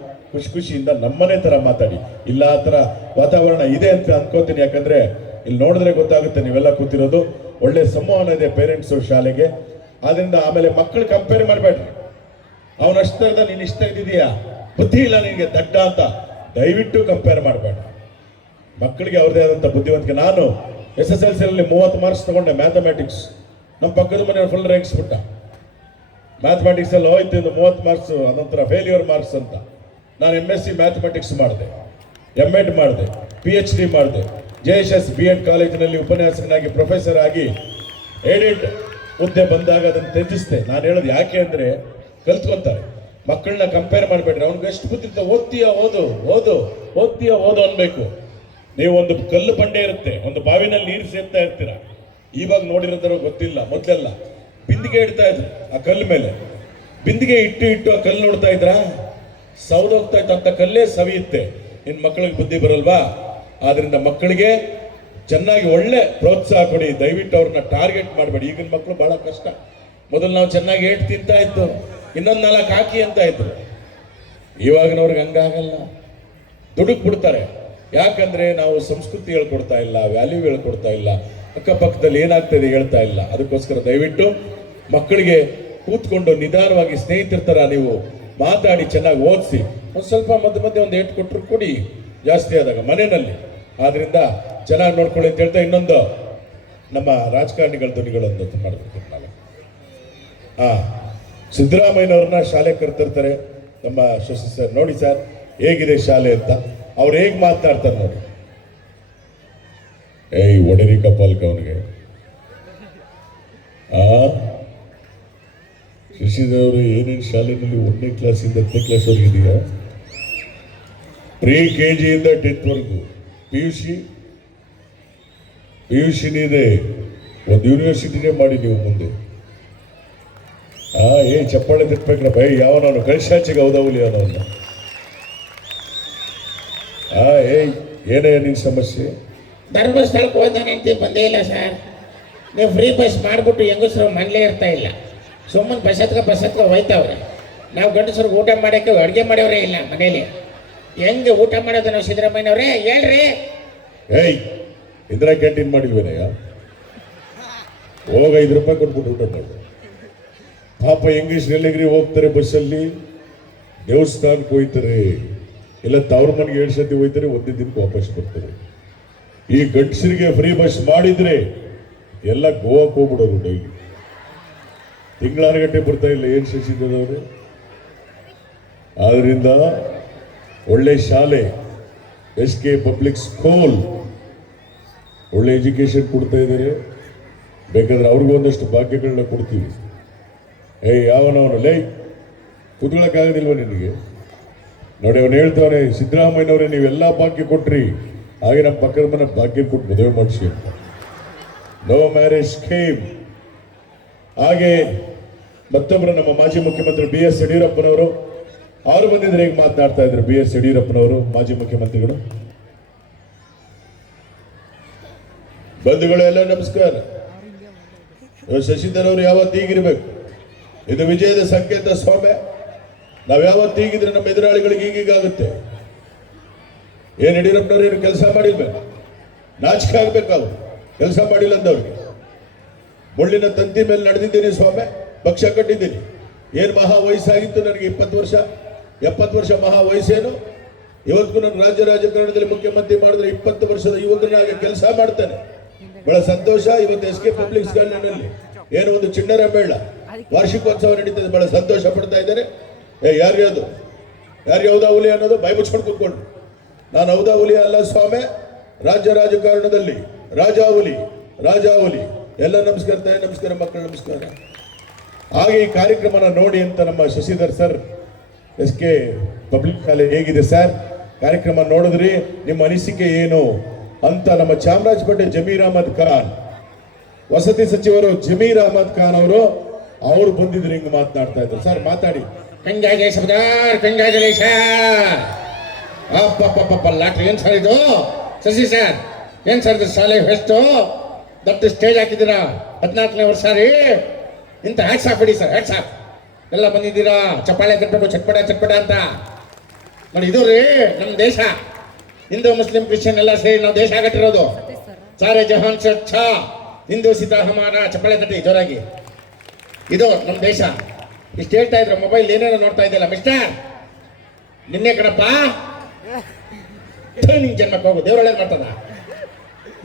ಖುಷಿಯಿಂದ ನಮ್ಮನೆ ಥರ ಮಾತಾಡಿ. ಇಲ್ಲ ಆ ಥರ ವಾತಾವರಣ ಇದೆ ಅಂತ ಅನ್ಕೋತೀನಿ. ಯಾಕಂದ್ರೆ ಇಲ್ಲಿ ನೋಡಿದ್ರೆ ಗೊತ್ತಾಗುತ್ತೆ, ನೀವೆಲ್ಲ ಕೂತಿರೋದು ಒಳ್ಳೆ ಸಂವಹನ ಇದೆ ಪೇರೆಂಟ್ಸು ಶಾಲೆಗೆ. ಆದ್ರಿಂದ ಆಮೇಲೆ ಮಕ್ಕಳು ಕಂಪೇರ್ ಮಾಡಬೇಡ್ರಿ. ಅವನಷ್ಟ ಇದ್ದ, ನೀನು ಇಷ್ಟ ಇದ್ದಿದೀಯಾ, ಬುದ್ಧಿ ಇಲ್ಲ ನಿನಗೆ ದಡ್ಡ ಅಂತ ದಯವಿಟ್ಟು ಕಂಪೇರ್ ಮಾಡಬೇಡ. ಮಕ್ಕಳಿಗೆ ಅವ್ರದೇ ಆದಂಥ ಬುದ್ಧಿವಂತಿಕೆ. ನಾನು SSLC 30 ಮಾರ್ಕ್ಸ್ ತಗೊಂಡೆ ಮ್ಯಾಥಮೆಟಿಕ್ಸ್. ನಮ್ಮ ಪಕ್ಕದ ಮನೆಯವ್ರು ಫುಲ್ ರೇಗಿಸ್ಬಿಟ್ಟ. ಮ್ಯಾಥಮೆಟಿಕ್ಸ್ ಅಲ್ಲಿ ಹೋಯ್ತು ಇನ್ನು 30 ಮಾರ್ಕ್ಸ್, ಅದೊಂಥರ ಫೇಲ್ಯೂರ್ ಮಾರ್ಕ್ಸ್ ಅಂತ. ನಾನು MSc ಮ್ಯಾಥಮೆಟಿಕ್ಸ್ ಮಾಡಿದೆ, M.Ed ಮಾಡಿದೆ, PhD ಮಾಡಿದೆ. JSS B.Ed ಕಾಲೇಜಿನಲ್ಲಿ ಉಪನ್ಯಾಸಕನಾಗಿ ಪ್ರೊಫೆಸರ್ ಆಗಿ ಏಡೆಡ್ ಹುದ್ದೆ ಬಂದಾಗ ಅದನ್ನು ತ್ಯಜಿಸಿದೆ. ನಾನು ಹೇಳೋದು ಯಾಕೆ ಅಂದರೆ ಕಲ್ತ್ಕೊಂತಾರೆ. ಮಕ್ಕಳನ್ನ ಕಂಪೇರ್ ಮಾಡಬೇಡ್ರಿ. ಅವ್ನಿಗೆ ಎಷ್ಟು ಗೊತ್ತಿರ್ತ, ಓದ್ತೀಯ ಓದು ಓದು ಓದ್ತೀಯ ಓದು ಅನ್ಬೇಕು. ನೀವು ಒಂದು ಕಲ್ಲು ಬಂಡೆ ಇರುತ್ತೆ, ಒಂದು ಬಾವಿನಲ್ಲಿ ನೀರು ಸೇರ್ತಾ ಇರ್ತೀರ. ಇವಾಗ ನೋಡಿರೋದ್ರ ಗೊತ್ತಿಲ್ಲ. ಮೊದಲೆಲ್ಲ ಬಿಂದಿಗೆ ಇಡ್ತಾ ಇದ್ರು, ಆ ಕಲ್ಲು ಮೇಲೆ ಬಿಂದಿಗೆ ಇಟ್ಟು ಆ ಕಲ್ಲು ನೋಡ್ತಾ ಇದ್ರ, ಸೌದೋಗ್ತಾ ಇತ್ತು. ಅಂತ ಕಲ್ಲೇ ಸವಿಯುತ್ತೆ. ಇನ್ ಮಕ್ಕಳಿಗೆ ಬುದ್ಧಿ ಬರಲ್ವಾ? ಆದ್ರಿಂದ ಮಕ್ಕಳಿಗೆ ಚೆನ್ನಾಗಿ ಒಳ್ಳೆ ಪ್ರೋತ್ಸಾಹ ಕೊಡಿ. ದಯವಿಟ್ಟು ಅವ್ರನ್ನ ಟಾರ್ಗೆಟ್ ಮಾಡಬೇಡಿ. ಈಗಿನ ಮಕ್ಕಳು ಬಹಳ ಕಷ್ಟ. ಮೊದಲು ನಾವು ಚೆನ್ನಾಗಿ ಏಟ್ ತಿಂತಾ ಇತ್ತು, ಇನ್ನೊಂದು 4 ಹಾಕಿ ಅಂತ ಇದ್ರು. ಇವಾಗಿನವ್ರಿಗೆ ಹಂಗಾಗಲ್ಲ, ದುಡುಕ್ ಬಿಡ್ತಾರೆ. ಯಾಕಂದ್ರೆ ನಾವು ಸಂಸ್ಕೃತಿ ಹೇಳ್ಕೊಡ್ತಾ ಇಲ್ಲ, ವ್ಯಾಲ್ಯೂ ಹೇಳ್ಕೊಡ್ತಾ ಇಲ್ಲ, ಅಕ್ಕಪಕ್ಕದಲ್ಲಿ ಏನಾಗ್ತದೆ ಹೇಳ್ತಾ ಇಲ್ಲ. ಅದಕ್ಕೋಸ್ಕರ ದಯವಿಟ್ಟು ಮಕ್ಕಳಿಗೆ ಕೂತ್ಕೊಂಡು ನಿಧಾನವಾಗಿ ಸ್ನೇಹಿತರ ಥರ ನೀವು ಮಾತಾಡಿ ಚೆನ್ನಾಗಿ ಓದಿಸಿ. ಒಂದು ಸ್ವಲ್ಪ ಮಧ್ಯೆ ಒಂದು ಏಟು ಕೊಟ್ಟರು ಕೊಡಿ, ಜಾಸ್ತಿ ಆದಾಗ ಮನೆಯಲ್ಲಿ. ಆದ್ರಿಂದ ಚೆನ್ನಾಗಿ ನೋಡ್ಕೊಳ್ಳಿ ಅಂತ ಹೇಳ್ತಾ ಇನ್ನೊಂದು ನಮ್ಮ ರಾಜಕಾರಣಿಗಳ ಧ್ವನಿಗಳೊಂದು ಮಾಡ್ಬೇಕು ನಾವು. ಸಿದ್ದರಾಮಯ್ಯನವ್ರನ್ನ ಶಾಲೆ ಕರ್ತಿರ್ತಾರೆ ನಮ್ಮ ಶಶಿ ಸರ್. ನೋಡಿ ಸರ್ ಹೇಗಿದೆ ಶಾಲೆ ಅಂತ, ಅವ್ರು ಹೇಗೆ ಮಾತನಾಡ್ತಾರೆ ನೋಡಿ. ಏಯ್ ಒಡರಿ ಕಪಾಲ್ಕ ಅವನಿಗೆ. ಶಶಿದವರು ಏನೇನು ಶಾಲೆಯಲ್ಲಿ 1ನೇ ಕ್ಲಾಸಿಂದ 10ನೇ ಕ್ಲಾಸ್ವರೆಗೆ ಇದೆಯಾ? KG ಇಂದ 10th ವರೆಗೂ, PUC ಇದೆ. ಒಂದು ಯೂನಿವರ್ಸಿಟಿನೇ ಮಾಡಿ ನೀವು ಮುಂದೆ. ಚಪ್ಪಾಳೆ ತಿರ್ಬೇಕಲ್ಲ ಬೈ. ಯಾವನವನು ಕಳಿಸಾಚಿಗೆ ಹೌದೌಲಿ ಅವನವನ್ನ. ಏನೇ ನಿನ್ನ ಸಮಸ್ಯೆ? ಧರ್ಮಸ್ಥಳಕ್ಕೆ ಹೋದಾನೆ ಅಂತ ಬಂದೇ ಇಲ್ಲ ಸರ್. ನೀವು ಫ್ರೀ ಬಸ್ ಮಾಡಿಬಿಟ್ಟು ಹೆಂಗಸರು ಮನೇಲೇ ಇರ್ತಾ ಇಲ್ಲ. ಸುಮ್ಮನೆ ಬಸತ್ಕ ಹೋಯ್ತಾವ್ರೆ. ನಾವು ಗಂಡಸರು ಊಟ ಮಾಡೋಕ್ಕೆ ಅಡುಗೆ ಮಾಡೋರೇ ಇಲ್ಲ ಮನೇಲಿ. ಹೆಂಗೆ ಊಟ ಮಾಡೋದು ನಾವು? ಸಿದ್ದರಾಮಯ್ಯನವ್ರೆ ಹೇಳ್ರಿ. ಇಂದಿರಾ ಕ್ಯಾಂಟೀನ್ ಮಾಡಿಲ್ವೇನಯ್ಯ? ಹೋಗ 5 ರೂಪಾಯಿ ಕೊಟ್ಬಿಟ್ಟು ಊಟ ಮಾಡು. ಪಾಪ ಇಂಗ್ಲೀಷ್ ನೆಲ್ಲಿಗ್ರಿ ಹೋಗ್ತಾರೆ ಬಸ್ಸಲ್ಲಿ, ದೇವಸ್ಥಾನಕ್ಕೆ ಹೋಯ್ತಾರೆ, ಇಲ್ಲ ತವ್ರ ಮನೆಗೆ 7 ಸತಿ ಹೋಯ್ತಾರೆ, ಒಂದೇ ದಿನಕ್ಕೆ ವಾಪಸ್ ಬರ್ತಾರೆ. ಈ ಗಂಡಸರಿಗೆ ಫ್ರೀ ಬಸ್ ಮಾಡಿದ್ರೆ ಎಲ್ಲ ಗೋವಾಕ್ಕೆ ಹೋಗ್ಬಿಡೋರು. ಡೈಲಿ ತಿಂಗಳಾರು ಗಂಟೆ ಬರ್ತಾ ಇಲ್ಲ. ಏನು ಶಿಕ್ಷಿಸಿದವರು? ಆದ್ರಿಂದ ಒಳ್ಳೆ ಶಾಲೆ SK ಪಬ್ಲಿಕ್ ಸ್ಕೂಲ್ ಒಳ್ಳೆ ಎಜುಕೇಶನ್ ಕೊಡ್ತಾ ಇದ್ದಾರೆ. ಬೇಕಾದ್ರೆ ಅವ್ರಿಗೂ ಒಂದಷ್ಟು ಭಾಗ್ಯಗಳನ್ನ ಕೊಡ್ತೀವಿ. ಯಾವನವನು ಲೈ ಕುತ್ಕೊಳ್ಳೋಕ್ಕಾಗೋದಿಲ್ವ ನಿನಗೆ? ನೋಡಿ ಅವನು ಹೇಳ್ತಾವನೆ, ಸಿದ್ದರಾಮಯ್ಯನವರೇ ನೀವೆಲ್ಲ ಭಾಗ್ಯ ಕೊಟ್ರಿ, ಹಾಗೆ ನಮ್ಮ ಪಕ್ಕದ ಮನೆ ಭಾಗ್ಯ ಕೊಟ್ಟು ಮದುವೆ ಮಾಡಿಸಿ ಅಂತ. No marriage scheme. ಹಾಗೆ ಮತ್ತೊಬ್ಬರು ನಮ್ಮ ಮಾಜಿ ಮುಖ್ಯಮಂತ್ರಿ BS ಯಡಿಯೂರಪ್ಪನವರು, ಅವರು ಬಂದಿದ್ರೆ ಹೇಗೆ ಮಾತನಾಡ್ತಾ ಇದ್ರು? BS ಯಡಿಯೂರಪ್ಪನವರು ಮಾಜಿ ಮುಖ್ಯಮಂತ್ರಿಗಳು. ಬಂಧುಗಳೆಲ್ಲ ನಮಸ್ಕಾರ. ಶಶಿಧರ್ ಅವರು ಯಾವತ್ತು ಹೀಗಿರ್ಬೇಕು, ಇದು ವಿಜಯದ ಸಂಕೇತ ಸ್ವಾಮಿ. ನಾವು ಯಾವತ್ತು ಹೀಗಿದ್ರೆ ನಮ್ಮ ಎದುರಾಳಿಗಳಿಗೆ ಹೀಗೀಗಾಗುತ್ತೆ. ಏನು ಯಡಿಯೂರಪ್ಪನವ್ರು ಏನು ಕೆಲಸ ಮಾಡಿರ್ಬೇಕು, ನಾಚಿಕೆ ಆಗ್ಬೇಕು. ಅವರು ಕೆಲಸ ಮಾಡಿಲ್ಲ ಅಂದವ್ರಿಗೆ. ಮುಳ್ಳಿನ ತಂತಿ ಮೇಲೆ ನಡೆದಿದ್ದೀನಿ ಸ್ವಾಮಿ, ಪಕ್ಷ ಕಟ್ಟಿದ್ದೀನಿ. ಏನು ಮಹಾ ವಯಸ್ಸಾಗಿತ್ತು ನನಗೆ, 20 ವರ್ಷ 70 ವರ್ಷ ಮಹಾ ವಯಸ್ಸೇನು. ಇವತ್ತಿಗೂ ನಾನು ರಾಜ್ಯ ರಾಜಕಾರಣದಲ್ಲಿ ಮುಖ್ಯಮಂತ್ರಿ ಮಾಡಿದ್ರೆ 20 ವರ್ಷದ ಯುವಕನಾಗಿ ಕೆಲಸ ಮಾಡ್ತಾನೆ. ಬಹಳ ಸಂತೋಷ. ಇವತ್ತು SK ಪಬ್ಲಿಕ್ ಸ್ಕೂಲ್ನಲ್ಲಿ ಏನು ಒಂದು ಚಿಣ್ಣರ ಮೇಳ ವಾರ್ಷಿಕೋತ್ಸವ ನಡೀತದೆ. ಬಹಳ ಸಂತೋಷ ಪಡ್ತಾ ಇದ್ದಾರೆ. ಯಾರು ಹೌದಾ ಹುಲಿ ಅನ್ನೋದು ಬಾಯಿ ಮುಚ್ಕೊಂಡು ಕೂತ್ಕೊಂಡು. ನಾನು ಹೌದಾ ಹುಲಿ ಅಲ್ಲ ಸ್ವಾಮಿ. ರಾಜ್ಯ ರಾಜಕಾರಣದಲ್ಲಿ ರಾಜಾ ಹುಲಿ. ಎಲ್ಲ ನಮಸ್ಕಾರ ತಾಯಿ, ನಮಸ್ಕಾರ ಮಕ್ಕಳು, ನಮಸ್ಕಾರ. ಹಾಗೆ ಈ ಕಾರ್ಯಕ್ರಮನ ನೋಡಿ ಅಂತ ನಮ್ಮ ಶಶಿಧರ್ ಸರ್ SK ಪಬ್ಲಿಕ್ ಶಾಲೆ ಹೇಗಿದೆ ಸರ್ ಕಾರ್ಯಕ್ರಮ ನೋಡಿದ್ರಿ, ನಿಮ್ಮ ಅನಿಸಿಕೆ ಏನು ಅಂತ ನಮ್ಮ ಚಾಮರಾಜಪೇಟೆ ಜಮೀರ್ ಅಹಮದ್ ಖಾನ್ ವಸತಿ ಸಚಿವರು ಜಮೀರ್ ಅಹಮದ್ ಖಾನ್ ಅವರು ಬಂದಿದ್ರು, ಹಿಂಗ್ ಮಾತನಾಡ್ತಾ ಇದ್ರು. ಸರ್ ಮಾತಾಡಿ. ಅಪ್ಪಪ್ಪಪ್ಪ ಲಾಟ್ರಿ ಏನ್ ಸರ್ ಇದು? ಶಶಿ ಸರ್ ಏನ್ ಸರ್ ಇದು ಶಾಲೆ ಫೆಸ್ಟು ದೊಡ್ಡ ಸ್ಟೇಜ್ ಹಾಕಿದ್ದೀರಾ, 14ನೇ ವರ್ಷ ರೀ. ಇಂಥ ಹ್ಯಾಟ್ಸ್ ಹಾಕ್ಬಿಡಿ ಸರ್, ಹ್ಯಾಟ್ಸ್ ಹಾಕ್. ಎಲ್ಲ ಬಂದಿದ್ದೀರಾ, ಚಪ್ಪಾಳೆ ಕಟ್ಬೇಕು, ಚಟ್ಪಟ ಚಟ್ಪಟ ಅಂತ ನೋಡಿ. ಇದು ರೀ ನಮ್ಮ ದೇಶ, ಹಿಂದೂ ಮುಸ್ಲಿಂ ಕ್ರಿಶ್ಚಿಯನ್ ಎಲ್ಲ ಸೇರಿ ನಾವು ದೇಶ ಆಗಟ್ಟಿರೋದು. ಸಾರೆ ಜಹಾನ್ ಸೆ ಅಚ್ಚಾ ಹಿಂದೂ ಸೀತಾ ಹಮಾರ, ಚಪ್ಪಾಳೆ ತಟ್ಟಿ ಜೋರಾಗಿ. ಇದು ನಮ್ಮ ದೇಶ. ಇಷ್ಟು ಹೇಳ್ತಾ ಇದ್ರು, ಮೊಬೈಲ್ ಏನೇನೋ ನೋಡ್ತಾ ಇದೆಯಲ್ಲ ಮಿಸ್ಟರ್, ನಿನ್ನೆ ಕಣಪ್ಪ ನಿನ್ ಜನ್ಮಕ್ಕೆ ಹೋಗು, ದೇವ್ರೊಳಗೆ ಮಾಡ್ತದ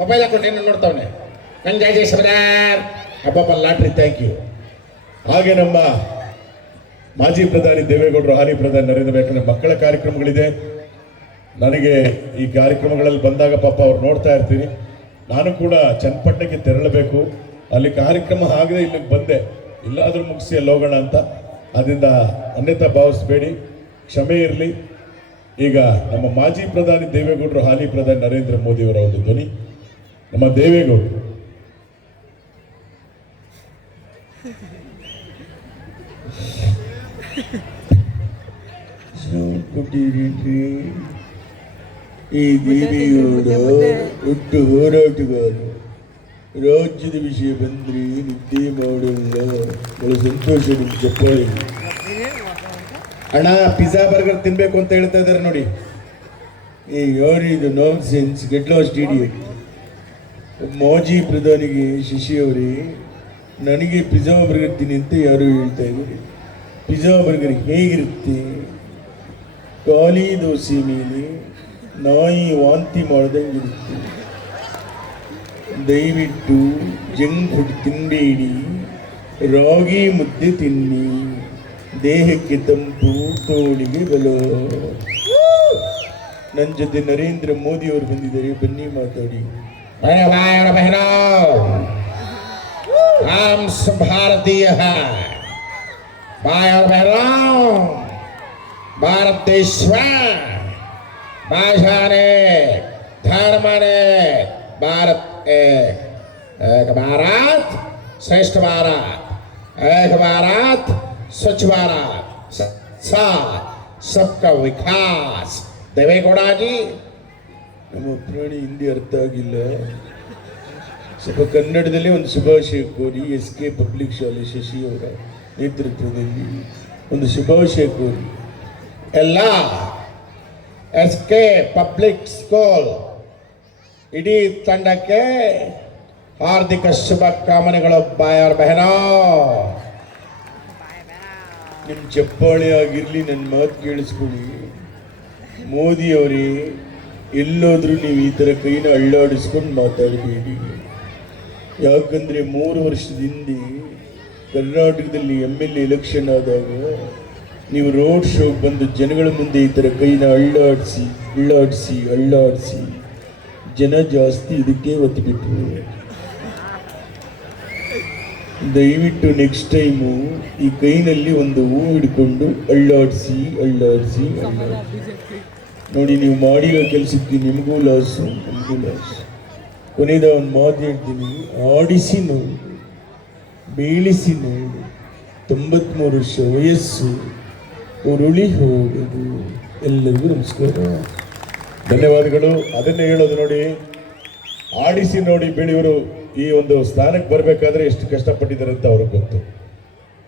ಮೊಬೈಲ್ ಹಾಕೊಂಡು ಏನೋ ನೋಡ್ತಾವನೆ. ಕಂಗ್ರಾಚುಲೇಷನ್ ಹಬ್ಬಪ್ಪ ಲಾಟ್ರಿ, ಥ್ಯಾಂಕ್ ಯು. ಹಾಗೆ ನಮ್ಮ ಮಾಜಿ ಪ್ರಧಾನಿ ದೇವೇಗೌಡರು, ಹಾಲಿ ಪ್ರಧಾನಿ ನರೇಂದ್ರ ಬೇಕಂದ್ರೆ ಮಕ್ಕಳ ಕಾರ್ಯಕ್ರಮಗಳಿದೆ. ನನಗೆ ಈ ಕಾರ್ಯಕ್ರಮಗಳಲ್ಲಿ ಬಂದಾಗ ಪಾಪ ಅವ್ರು ನೋಡ್ತಾ ಇರ್ತೀನಿ. ನಾನು ಕೂಡ ಚನ್ನಪಟ್ಟಣಕ್ಕೆ ತೆರಳಬೇಕು, ಅಲ್ಲಿ ಕಾರ್ಯಕ್ರಮ ಆಗದೆ ಇಲ್ಲಿಗೆ ಬಂದೆ, ಇಲ್ಲಾದರೂ ಮುಗಿಸಿ ಅಲ್ಲಿ ಹೋಗೋಣ ಅಂತ. ಅದರಿಂದ ಅನ್ಯತಾ ಭಾವಿಸಬೇಡಿ, ಕ್ಷಮೆ ಇರಲಿ. ಈಗ ನಮ್ಮ ಮಾಜಿ ಪ್ರಧಾನಿ ದೇವೇಗೌಡರು, ಹಾಲಿ ಪ್ರಧಾನಿ ನರೇಂದ್ರ ಮೋದಿಯವರ ಒಂದು ಧ್ವನಿ. ನಮ್ಮ ದೇವೇಗೌಡರು ಈ ದೇವೇಗೌಡ ಒಟ್ಟು ಹೋರಾಟಗಾರರು. ರಾಜ್ಯದ ವಿಷಯ ಬಂದ್ರೆ ನಿದ್ದೆ ಮಾಡಲ್ಲ. ಬಹಳ ಸಂತೋಷ ನಿಮ್ಮ ಚಪ್ಪಾಳೆ. ಅಣ್ಣ ಪಿಜ್ಜಾ ಬರ್ಗರ್ ತಿನ್ಬೇಕು ಅಂತ ಹೇಳ್ತಾ ಇದ್ದಾರೆ ನೋಡಿ. ಏ ಯಾರಿದು ನಾನ್ ಸೆನ್ಸ್, ಗೆಟ್ ಲಾಸ್ಟ್ ಇಡಿಯಟ್. ಮಾಜಿ ಪ್ರಧಾನಿಗೆ ಶಶಿ ಅವರೇ, ನನಗೆ ಪಿಜ್ಜಾ ಬರ್ಗರ್ ತಿನ್ನಿ ಅಂತ ಯಾರು ಹೇಳ್ತಾ ಇದ್ದಾರೆ. ಪಿಜ್ಜಾ ಬರ್ಗರ್ ಹೇಗಿರುತ್ತೆ? ಖಾಲಿ ದೋಸೆ ಮೇಲೆ ನಾಯಿ ವಾಂತಿ ಮಾಡ್ದಂಗಿರುತ್ತೆ. ದಯವಿಟ್ಟು ಜಂಕ್ ಫುಡ್ ತಿನ್ನಬೇಡಿ, ರಾಗಿ ಮುದ್ದೆ ತಿನ್ನಿ, ದೇಹಕ್ಕೆ ತಂಪು, ತೋಳಿಗೆ ಬಲ. ನನ್ನ ಜೊತೆ ನರೇಂದ್ರ ಮೋದಿ ಅವರು ಬಂದಿದ್ದಾರೆ, ಬನ್ನಿ ಮಾತಾಡಿ. ಭಾರತೀಯ भारत देश भाषा ने धर्म ने भारत एक भारत श्रेष्ठ भारत, एक भारत स्वच्छ भारत, साथ सबका विकास. देवेगौड़ा जी, ನಮ್ಮ ಪ್ರಾಣಿ ಹಿಂದಿ ಅರ್ಥ ಆಗಿಲ್ಲ, ಸ್ವಲ್ಪ ಕನ್ನಡದಲ್ಲಿ ಒಂದು ಶುಭಾಶಯ ಕೋರಿ. SK ಪಬ್ಲಿಕ್ ಶಾಲೆ ಶಶಿ ಅವರ ನೇತೃತ್ವದಲ್ಲಿ ಒಂದು ಶುಭಾಶಯ ಕೋರಿ. ಎಲ್ಲ SK ಪಬ್ಲಿಕ್ ಸ್ಕೂಲ್ ಇಡೀ ತಂಡಕ್ಕೆ ಹಾರ್ದಿಕ ಶುಭಕಾಮನೆಗಳು. ಬಾಯರ್ ಬಹನೋ, ನಿಮ್ಮ ಚಪ್ಪಾಳೆ ಆಗಿರಲಿ, ನನ್ನ ಮಾತು ಕೇಳಿಸ್ಕೊಳ್ಳಿ. ಮೋದಿ ಅವರೇ, ಎಲ್ಲೋದ್ರೂ ನೀವು ಈ ಥರ ಕೈನ ಅಳ್ಳಾಡಿಸ್ಕೊಂಡು ಮಾತಾಡಬೇಡಿ. ಯಾಕಂದರೆ 3 ವರ್ಷದ ಹಿಂದೆ ಕರ್ನಾಟಕದಲ್ಲಿ MLA ಎಲೆಕ್ಷನ್ ಆದಾಗ ನೀವು ರೋಡ್ ಶೋಗೆ ಬಂದು ಜನಗಳ ಮುಂದೆ ಈ ಥರ ಕೈನ ಅಳ್ಳಾಡಿಸಿ ಅಳ್ಳಾಡಿಸಿ ಅಳ್ಳಾಡಿಸಿ ಜನ ಜಾಸ್ತಿ ಇದಕ್ಕೆ ಒತ್ತಿಬಿಟ್ರು. ದಯವಿಟ್ಟು ನೆಕ್ಸ್ಟ್ ಟೈಮು ಈ ಕೈನಲ್ಲಿ ಒಂದು ಹೂ ಹಿಡ್ಕೊಂಡು ಅಳ್ಳಾಡಿಸಿ ಅಳ್ಳಾಡಿಸಿ ಅಳ್ಳಾಡಿಸಿ ನೋಡಿ. ನೀವು ಮಾಡಿರೋ ಕೆಲಸಕ್ಕೆ ನಿಮಗೂ ಲಾಸು, ನಮಗೂ ಲಾಸು. ಕೊನೆಯದ ಒಂದು ಮಾತು ಹೇಳ್ತೀನಿ, ಆಡಿಸಿ ನೋಡು, ಬೀಳಿಸಿ ನೋಡು. 93 ವರ್ಷ ವಯಸ್ಸು ಉರುಳಿ ಹೋಗೋದು. ಎಲ್ಲರಿಗೂ ನಮಸ್ಕಾರ, ಧನ್ಯವಾದಗಳು. ಅದನ್ನೇ ಹೇಳೋದು ನೋಡಿ, ಆಡಿಸಿ ನೋಡಿ ಬೆಳೆಯವರು ಈ ಒಂದು ಸ್ಥಾನಕ್ಕೆ ಬರಬೇಕಾದ್ರೆ ಎಷ್ಟು ಕಷ್ಟಪಟ್ಟಿದ್ದಾರೆ ಅಂತ ಅವ್ರಿಗೆ ಗೊತ್ತು.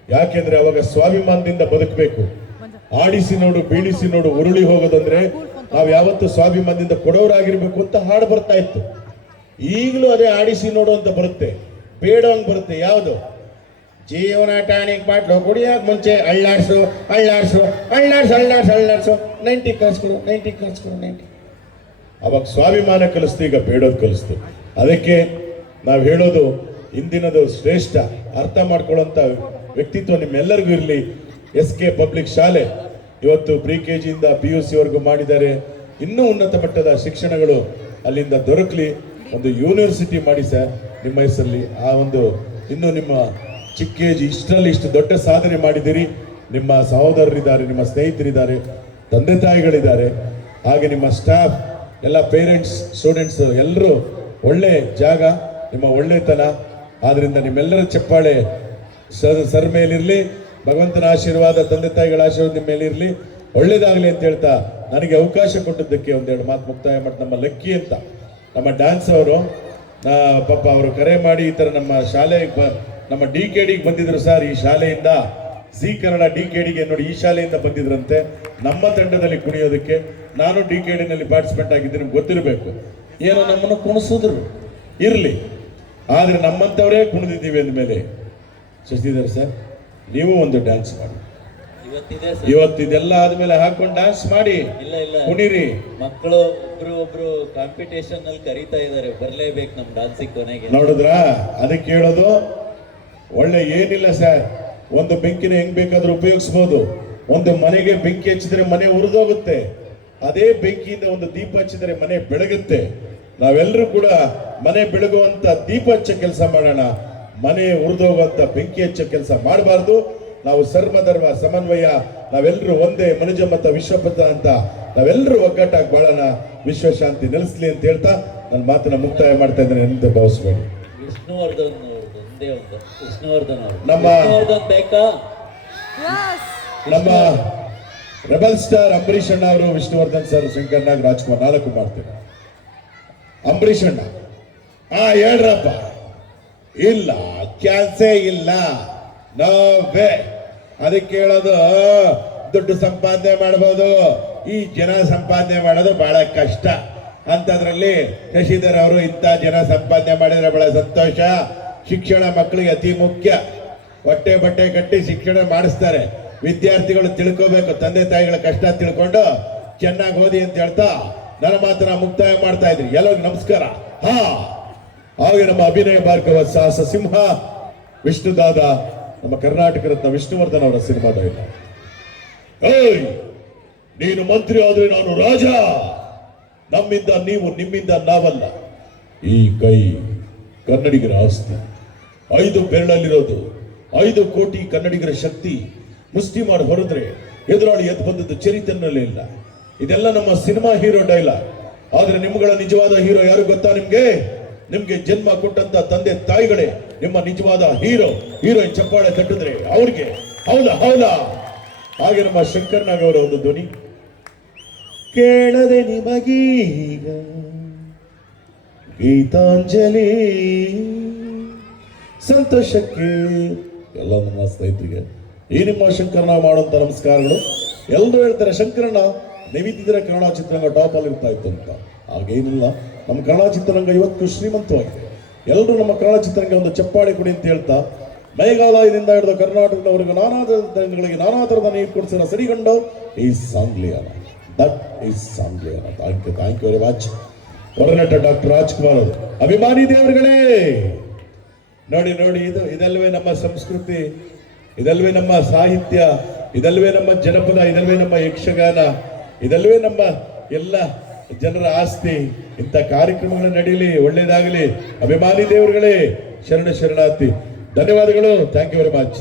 ಯಾಕೆಂದ್ರೆ ಅವಾಗ ಸ್ವಾಭಿಮಾನದಿಂದ ಬದುಕಬೇಕು. ಆಡಿಸಿ ನೋಡು, ಬೀಳಿಸಿ ನೋಡು, ಉರುಳಿ ಹೋಗೋದಂದ್ರೆ ನಾವು ಯಾವತ್ತು ಸ್ವಾಭಿಮಾನದಿಂದ ಕೊಡೋರಾಗಿರ್ಬೇಕು ಅಂತ ಹಾಡು ಬರ್ತಾ ಇತ್ತು. ಈಗಲೂ ಅದೇ ಆಡಿಸಿ ನೋಡು ಅಂತ ಬರುತ್ತೆ, ಬೇಡವಂಗ್ ಬರುತ್ತೆ. ಯಾವುದು? ಜೀವನ ಟಾನಿಕ್ ಬಾಟ್ಲು ಕುಡಿಯೋಕೆ ಮುಂಚೆ ಅಳ್ಳಾಡ್ಸು ಅಳ್ಳಾಡ್ಸು ಅಳ್ಳಾಡ್ಸು ಅಳ್ಳಾಡ್ಸು ಅಳ್ಳಾಡ್ಸು 90 ಕಳಿಸ್ಕೊಡು 90 ಕಳಿಸ್ಕೊಡು 90. ಅವಾಗ ಸ್ವಾಭಿಮಾನ ಕಲಿಸ್ತು, ಈಗ ಬೇಡೋದು ಕಲಿಸ್ತು. ಅದಕ್ಕೆ ನಾವು ಹೇಳೋದು, ಇಂದಿನದು ಶ್ರೇಷ್ಠ ಅರ್ಥ ಮಾಡ್ಕೊಳ್ಳೋಂಥ ವ್ಯಕ್ತಿತ್ವ ನಿಮ್ಮೆಲ್ಲರಿಗೂ ಇರಲಿ. SK ಪಬ್ಲಿಕ್ ಶಾಲೆ ಇವತ್ತು pre-KG ಇಂದ PUC ವರೆಗೂ ಮಾಡಿದ್ದಾರೆ. ಇನ್ನೂ ಉನ್ನತ ಮಟ್ಟದ ಶಿಕ್ಷಣಗಳು ಅಲ್ಲಿಂದ ದೊರಕಲಿ. ಒಂದು ಯೂನಿವರ್ಸಿಟಿ ಮಾಡಿ ಸರ್ ನಿಮ್ಮ ಹೆಸರಲ್ಲಿ. ಆ ಒಂದು ಇನ್ನೂ ನಿಮ್ಮ ಚಿಕ್ಕ ಏಜ್ ಇಷ್ಟರಲ್ಲಿ ಇಷ್ಟು ದೊಡ್ಡ ಸಾಧನೆ ಮಾಡಿದ್ದೀರಿ. ನಿಮ್ಮ ಸಹೋದರರಿದ್ದಾರೆ, ನಿಮ್ಮ ಸ್ನೇಹಿತರಿದ್ದಾರೆ, ತಂದೆ ತಾಯಿಗಳಿದ್ದಾರೆ, ಹಾಗೆ ನಿಮ್ಮ ಸ್ಟಾಫ್ ಎಲ್ಲ ಪೇರೆಂಟ್ಸ್ ಸ್ಟೂಡೆಂಟ್ಸ್ ಎಲ್ಲರೂ ಒಳ್ಳೆ ಜಾಗ, ನಿಮ್ಮ ಒಳ್ಳೆತನ. ಆದ್ರಿಂದ ನಿಮ್ಮೆಲ್ಲರ ಚಪ್ಪಾಳೆ ಸರ್ ಮೇಲಿರಲಿ. ಭಗವಂತನ ಆಶೀರ್ವಾದ, ತಂದೆ ತಾಯಿಗಳ ಆಶೀರ್ವಾದ ನಿಮ್ಮ ಮೇಲಿರಲಿ. ಒಳ್ಳೇದಾಗಲಿ ಅಂತ ಹೇಳ್ತಾ ನನಗೆ ಅವಕಾಶ ಕೊಟ್ಟಿದ್ದಕ್ಕೆ ಒಂದೆರಡು ಮಾತು ಮುಕ್ತಾಯ ಮಾಡಿ, ನಮ್ಮ ಲಕ್ಕಿ ಅಂತ ನಮ್ಮ ಡ್ಯಾನ್ಸ್ ಅವರು ಪಾಪ ಅವರು ಕರೆ ಮಾಡಿ ಈ ಥರ ನಮ್ಮ ಶಾಲೆಗೆ ನಮ್ಮ DKDಗೆ ಬಂದಿದ್ರು ಸರ್, ಈ ಶಾಲೆಯಿಂದ ಜಿ ಕನ್ನಡ DKDಗೆ ನೋಡಿ ಈ ಶಾಲೆಯಿಂದ ಬಂದಿದ್ರಂತೆ ನಮ್ಮ ತಂಡದಲ್ಲಿ ಕುಣಿಯೋದಕ್ಕೆ. ನಾನು DKDನಲ್ಲಿ ಪಾರ್ಟಿಸಿಪೇಟ್ ಆಗಿದ್ದೀನಿ, ನಿಮ್ಗೆ ಗೊತ್ತಿರಬೇಕು. ಏನೋ ನಮ್ಮನ್ನು ಕುಣಿಸಿದ್ರು ಇರಲಿ, ಆದರೆ ನಮ್ಮಂಥವರೇ ಕುಣಿದಿದ್ದೀವಿ ಅಂದಮೇಲೆ ಶಶಿಧರ್ ಸರ್ ನೀವು ಒಂದು ಡ್ಯಾನ್ಸ್ ಮಾಡಿ. ಇವತ್ತು ಇದೆಲ್ಲ ಆದ್ಮೇಲೆ ಹಾಕೊಂಡು ಡ್ಯಾನ್ಸ್ ಮಾಡಿ ಇಲ್ಲ ಕುಣಿರಿ. ಮಕ್ಕಳು ಒಬ್ರು ಕಾಂಪಿಟೇಷನ್ ಅಲ್ಲಿ ಕರೀತಾ ಇದಾರೆ, ಬರ್ಲೇಬೇಕು ನಮ್ ಡಾನ್ಸಿಗೆ ಕೊನೆಗೆ. ನೋಡಿದ್ರಾ, ಅದಕ್ಕೆ ಹೇಳೋದು ಒಳ್ಳೆ ಏನಿಲ್ಲ ಸರ್, ಒಂದು ಬೆಂಕಿನ ಹೆಂಗ್ ಬೇಕಾದ್ರೂ ಉಪಯೋಗಿಸ್ಬೋದು. ಒಂದು ಮನೆಗೆ ಬೆಂಕಿ ಹಚ್ಚಿದ್ರೆ ಮನೆ ಉರಿದೋಗುತ್ತೆ, ಅದೇ ಬೆಂಕಿಯಿಂದ ಒಂದು ದೀಪ ಹಚ್ಚಿದ್ರೆ ಮನೆ ಬೆಳಗುತ್ತೆ. ನಾವೆಲ್ಲರೂ ಕೂಡ ಮನೆ ಬೆಳಗುವಂತ ದೀಪ ಹಚ್ಚೋ ಕೆಲಸ ಮಾಡೋಣ, ಮನೆ ಉರಿದೋಗುವಂತ ಬೆಂಕಿ ಹಚ್ಚೋ ಕೆಲಸ ಮಾಡಬಾರ್ದು. ನಾವು ಸರ್ವಧರ್ಮ ಸಮನ್ವಯ, ನಾವೆಲ್ಲರೂ ಒಂದೇ ಮನುಜ ಮತ ವಿಶ್ವಪಥ ಅಂತ ನಾವೆಲ್ಲರೂ ಒಗ್ಗಟ್ಟಾಗಿ ಬಾಳೋಣ, ವಿಶ್ವಶಾಂತಿ ನೆಲೆಸ್ಲಿ ಅಂತ ಹೇಳ್ತಾ ನನ್ನ ಮಾತನ್ನ ಮುಕ್ತಾಯ ಮಾಡ್ತಾ ಇದ್ದೇನೆ ಅಂತ ಭಾವಿಸ್ಬೇಡಿ. ವಿಷ್ಣುವರ್ಧನ್ ಅವ್ರದ್ದು ಒಂದೇ ಒಂದು ವಿಷ್ಣುವರ್ಧನ್ ಅವರು ನಮ್ಮ ಬೇಕಾ? ನಮ್ಮ ರೆಬಲ್ ಸ್ಟಾರ್ ಅಂಬರೀಷ್ ಅಣ್ಣ ಅವರು, ವಿಷ್ಣುವರ್ಧನ್ ಸರ್, ಶಂಕರ್ ನಾಗ್, ರಾಜ್ಕುಮಾರ್ 4 ಮಾಡ್ತೇನೆ. ಅಂಬರೀಷ್ ಅಣ್ಣ ಹೇಳ್ರಪ್ಪ. ಇಲ್ಲ, ಕ್ಯಾನ್ಸೇ ಇಲ್ಲ, ನೋವೇ. ಅದಕ್ಕೆ ಹೇಳೋದು ದುಡ್ಡು ಸಂಪಾದನೆ ಮಾಡ್ಬೋದು, ಈ ಜನ ಸಂಪಾದನೆ ಮಾಡೋದು ಬಹಳ ಕಷ್ಟ. ಅಂತದ್ರಲ್ಲಿ ಶಶಿಧರ್ ಅವರು ಇಂಥ ಜನ ಸಂಪಾದನೆ ಮಾಡಿದ್ರೆ ಬಹಳ ಸಂತೋಷ. ಶಿಕ್ಷಣ ಮಕ್ಕಳಿಗೆ ಅತಿ ಮುಖ್ಯ. ಹೊಟ್ಟೆ ಬಟ್ಟೆ ಕಟ್ಟಿ ಶಿಕ್ಷಣ ಮಾಡಿಸ್ತಾರೆ. ವಿದ್ಯಾರ್ಥಿಗಳು ತಿಳ್ಕೋಬೇಕು, ತಂದೆ ತಾಯಿಗಳ ಕಷ್ಟ ತಿಳ್ಕೊಂಡು ಚೆನ್ನಾಗಿ ಓದಿ ಅಂತ ಹೇಳ್ತಾ ನನ್ನ ಮಾತನ್ನ ಮುಕ್ತಾಯ ಮಾಡ್ತಾ ಇದ್ರಿ. ಎಲ್ಲರಿಗೂ ನಮಸ್ಕಾರ. ಹಾಗೆ ನಮ್ಮ ಅಭಿನಯ ಭಾರ್ಗವ ಸಾಹಸ ಸಿಂಹ ವಿಷ್ಣುದಾದ, ನಮ್ಮ ಕರ್ನಾಟಕ ರತ್ನ ವಿಷ್ಣುವರ್ಧನ್ ಅವರ ಸಿನಿಮಾದ ಇಲ್ಲ. ಏಯ್, ನೀನು ಮಂತ್ರಿ ಆದ್ರೆ ನಾನು ರಾಜ, ನಮ್ಮಿಂದ ನೀವು, ನಿಮ್ಮಿಂದ ನಾವಲ್ಲ. ಈ ಕೈ ಕನ್ನಡಿಗರ ಆಸ್ತಿ, 5 ಬೆರಳಲ್ಲಿರೋದು 5 ಕೋಟಿ ಕನ್ನಡಿಗರ ಶಕ್ತಿ. ಮುಷ್ಟಿ ಮಾಡಿ ಹೊರದ್ರೆ ಎದುರಾಳಿ ಎದ್ದು ಬಂದದ್ದು ಚರಿತ್ರನಲ್ಲೇ ಇಲ್ಲ. ಇದೆಲ್ಲ ನಮ್ಮ ಸಿನಿಮಾ ಹೀರೋ ಡೈಲಾಗ್. ಆದ್ರೆ ನಿಮ್ಗಳ ನಿಜವಾದ ಹೀರೋ ಯಾರು ಗೊತ್ತಾ ನಿಮ್ಗೆ? ನಿಮ್ಗೆ ಜನ್ಮ ಕೊಟ್ಟಂತ ತಂದೆ ತಾಯಿಗಳೇ ನಿಮ್ಮ ನಿಜವಾದ ಹೀರೋ. ಹೀರೋಯಿನ್ ಚಪ್ಪಾಳೆ ತಟ್ಟಿದ್ರೆ ಅವ್ರಿಗೆ ಹೌದಾ ಹೌದಾ. ಹಾಗೆ ನಮ್ಮ ಶಂಕರ್ ನಾಗ್ ಅವರ ಒಂದು ಧ್ವನಿ ಕೇಳದೆ ನಿಮಗೀಗ ಗೀತಾಂಜಲಿ. ಸಂತೋಷಕ್ಕೆ ಎಲ್ಲ ನಮ್ಮ ಸ್ನೇಹಿತರಿಗೆ ಈ ನಿಮ್ಮ ಶಂಕರಣ್ಣ ಮಾಡುವಂತ ನಮಸ್ಕಾರಗಳು. ಎಲ್ಲರೂ ಹೇಳ್ತಾರೆ ಶಂಕರಣ್ಣ ನೀವಿದ್ದಿದ್ರೆ ಕನ್ನಡ ಚಿತ್ರರಂಗ ಟಾಪ್ ಅಲ್ಲಿ ಇರ್ತಾ ಇತ್ತು ಅಂತ. ಹಾಗೇನಿಲ್ಲ, ನಮ್ಮ ಕನ್ನಡ ಚಿತ್ರರಂಗ ಇವತ್ತು ಶ್ರೀಮಂತವಾಗಿದೆ. ಎಲ್ಲರೂ ನಮ್ಮ ಕನ್ನಡ ಚಿತ್ರರಂಗ ಒಂದು ಚಪ್ಪಾಳೆ ಕೊಡಿ ಅಂತ ಹೇಳ್ತಾ, ಮೇಘಾಲಯದಿಂದ ಹಿಡಿದು ಕರ್ನಾಟಕದವರೆಗೂ ನಾನಾ ದಂಗಗಳಿಗೆ ನಾನಾ ಥರದ ನೀರು ಕೊಡಿಸಿರೋ ಸರಿಗಂಡು ಈ Sangliana, that is Sangliana. Thank you very much. ಹೊರನಟ ಡಾಕ್ಟರ್ ರಾಜ್ಕುಮಾರ್ ಅವರು, ಅಭಿಮಾನಿ ದೇವರುಗಳೇ. ನೋಡಿ ನೋಡಿ, ಇದಲ್ವೇ ನಮ್ಮ ಸಂಸ್ಕೃತಿ, ಇದಲ್ವೇ ನಮ್ಮ ಸಾಹಿತ್ಯ, ಇದಲ್ವೇ ನಮ್ಮ ಜನಪದ, ಇದಲ್ವೇ ನಮ್ಮ ಯಕ್ಷಗಾನ, ಇದಲ್ವೇ ನಮ್ಮ ಎಲ್ಲ ಜನರ ಆಸ್ತಿ. ಇಂಥ ಕಾರ್ಯಕ್ರಮಗಳು ನಡೀಲಿ, ಒಳ್ಳೇದಾಗಲಿ. ಅಭಿಮಾನಿ ದೇವರುಗಳೇ, ಶರಣ ಶರಣಾರ್ಥಿ. ಧನ್ಯವಾದಗಳು. Thank you very much.